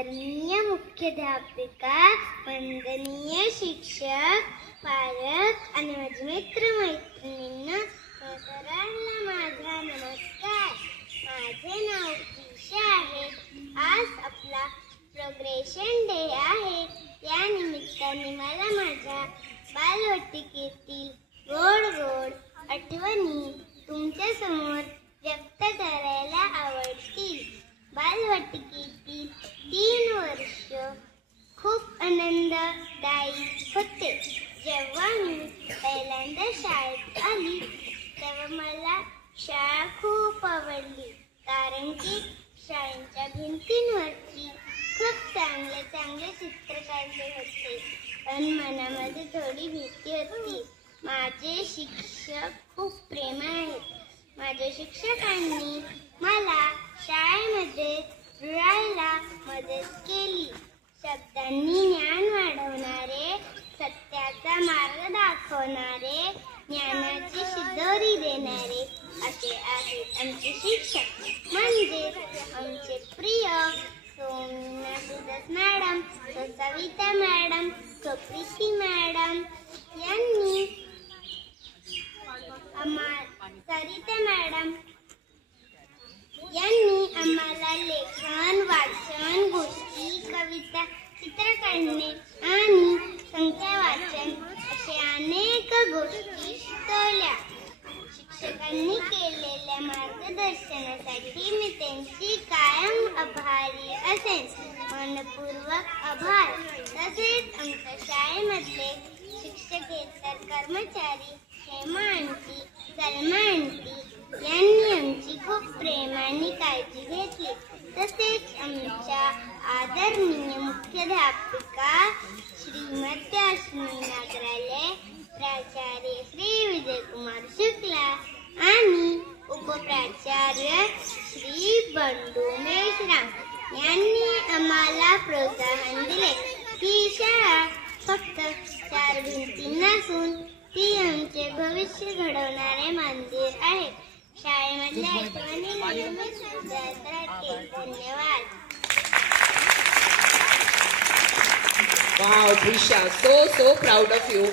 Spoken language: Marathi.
आदरणीय मुख्याध्यापिका, वंदनीय शिक्षक, पालक आणि माझे मित्र-मैत्रिणींना सर्वांना माझा नमस्कार. माझे नाव प्रिशा आहे. आज आपला प्रोग्रेशन डे आहे. या निमित्ताने मला माझ्या बालवाटिकेतील गोड गोड आठवणी तुमच्या समोर व्यक्त करायला आवडतील. बालवाटिकेतील 3 वर्ष खूप आनंददायी होते. जेव्हा मी पहिल्यांदा शाळेत आली तेव्हा मला शाळा खूप आवडली, कारण की शाळेच्या भिंतींवरती खूप चांगले चांगले चित्र काढले होते. पण मनामध्ये थोडी भीती होती. माझे शिक्षक खूप प्रेमळ आहेत. माझ्या शिक्षकांनी मला शाळेमध्ये रुळायला मदत केली. शब्दांनी ज्ञान वाढवणारे, सत्याचा मार्ग दाखवणारे, ज्ञानाची शिदोरी देणारे असे आहेत आमचे शिक्षक. म्हणजे आमचे प्रिय Somnath madam, Savita madam, Preeti madam यांनी सरिता मॅडम यांनी आम्हाला लेखन, वाचन, गोष्टी, कविता, चित्र काढणे आणि संख्या वाचन असे अनेक गोष्टी शिकवल्या. शिक्षकांनी केलेल्या मार्गदर्शनासाठी मी त्यांची कायम आभारी असेन. मनपूर्वक आभार. तसेच आमच्या शाळेमधले शिक्षकेतर कर्मचारी हेमा आंटी, सलमा आंटी यांनी आमची खूप प्रेमाने काळजी घेतली. तसेच आमच्या आदरणीय मुख्याध्यापिका श्रीमती अश्विनी नागराले, प्राचार्य श्री विजयकुमार शुक्ला आणि उपप्राचार्य श्री बंडू मेश्राम यांनी आम्हाला प्रोत्साहन दिले. ही शाळा फक्त 4 भिंती नसून ती आमचे भविष्य घडवणारे मंदिर आहे. शाळेमधल्या आठवणी नेहमीच सुधारत राहतील. धन्यवाद. Wow, Prisha, so proud of you.